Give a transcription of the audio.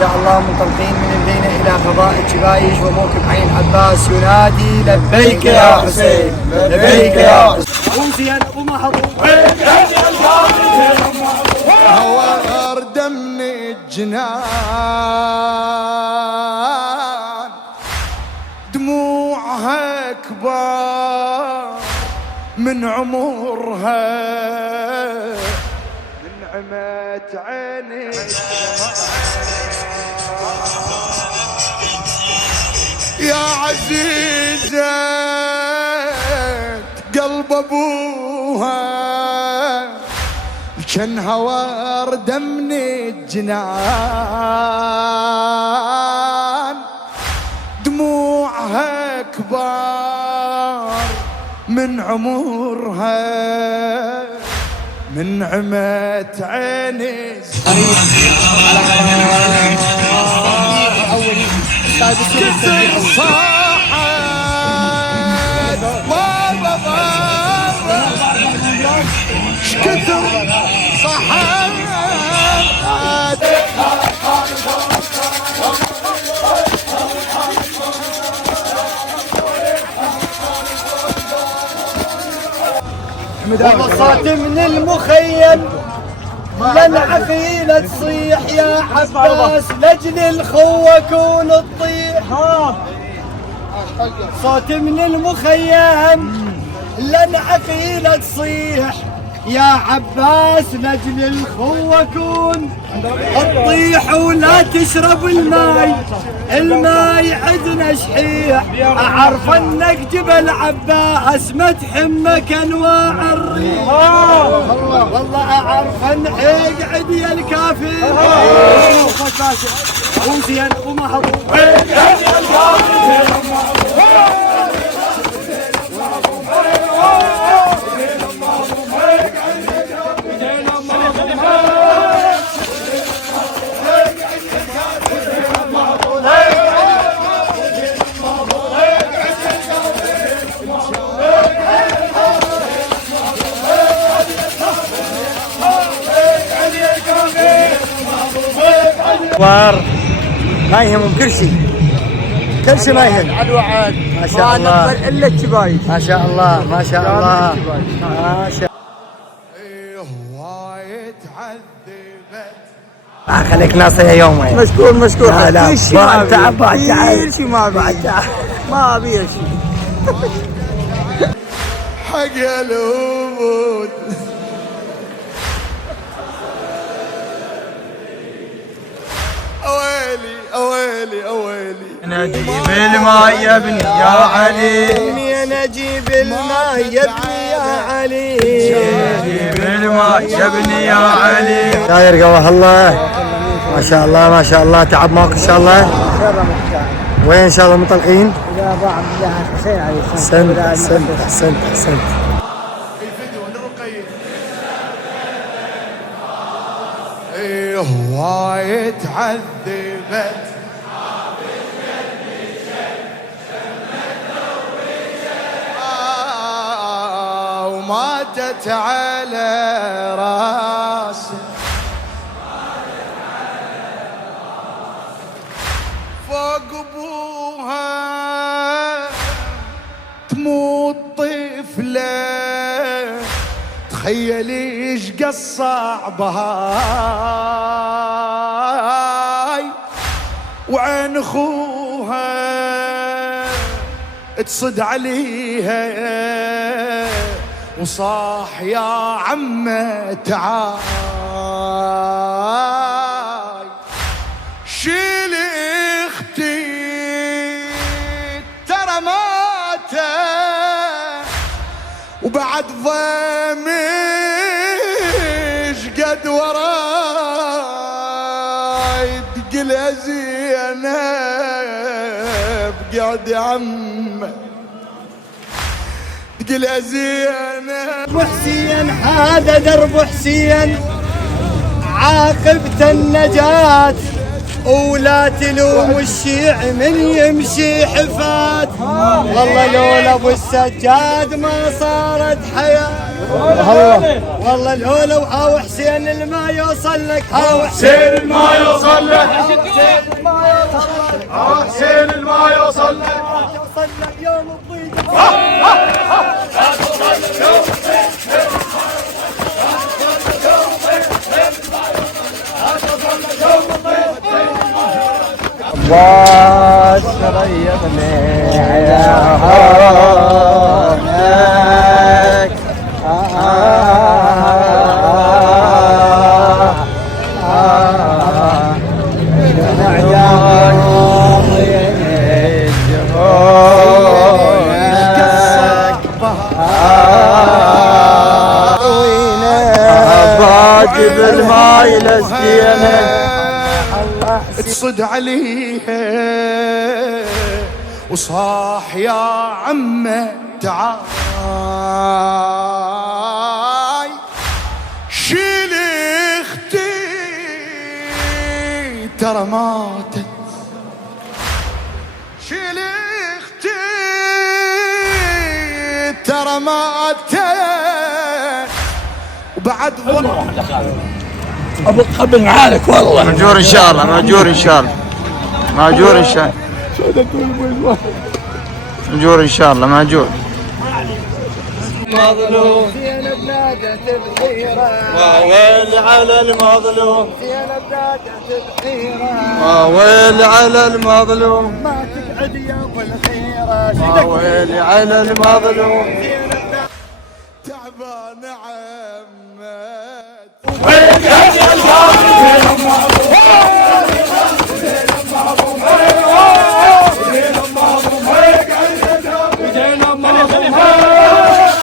شاء الله منطلقين من المدينة إلى فضاء الجبايش وموكب عين عباس ينادي لبيك يا حسين لبيك يا حسين. فوزي أبو محظوظ هوار دم الجنان دموعها كبار من عمرها من عمت عيني يا عزيزة قلب أبوها كان هوار دمني الجنان دموعها كبار من عمرها من عمت عيني كثر صاحت بابا بابا كثر صاحت وصلت من المخيم لنعفي لا تصيح يا عباس لاجل الخوة كون تطيح صوت من المخيم لنعفي لا تصيح يا عباس لاجل الخوة كون تطيح ولا تشرب الماي عدنا شحيح اعرف انك جبل عباس ما تحمك انواع الريح والله اعرف ان اقعد يا الكافر فوزي ابو محظوظ ما يهمهم كل شيء ما يهم ما شاء الله الا الجبايش ما شاء الله ما شاء الله ما شاء وايد عذبت خليك ناصر يا يومين مشكور لا بعد تعب كل شيء ما ابي شيء حق الوجود اويلي انا اجيب الماء يا ابني يا علي انا اجيب الماء يا ابني يا علي اجيب الماء يا ابني يا علي داير قواه الله ما شاء الله ما شاء الله تعب معك ان شاء الله وين ان شاء الله منطلقين؟ اذا ضاع من جهه حسين عليه احسنت وايد عذبت وماتت على راسي فوق ابوها تموت طفله تخيلي ايش صعبة هاي وعين اخوها تصد عليها وصاح يا عمه تعاي شيلي اختي ترى ماتت وبعد ضميش قد وراي تقل يا زينب قعد يا عمه تقل يا زينب حسين هذا درب حسين عاقبة النجاة ولا تلوم الشيع من يمشي حفات، والله لولا ابو السجاد ما صارت حياة. والله لولا وهاو حسين الما يوصل لك، هاو حسين الما يوصل لك، هاو حسين الما يوصل لك، يوصل لك يوم الضيق. عباس ريضني على هونك جبل ماي لسدينه تصد عليها وصاح يا عمه تعاي شيل اختي ترى ماتت، شيل اختي ترى ماتت وبعد ابو قبل معاك والله. ماجور ان شاء الله، ماجور ان شاء الله، ماجور ان شاء الله، ماجور ان شاء الله، ماجور. مظلوم زينب نادت بحيرة، وويل على المظلوم، زينب نادت بحيرة، وويل على المظلوم، ما تقعد يا ابو الخيرة، وويل على المظلوم. تعبان عمد وين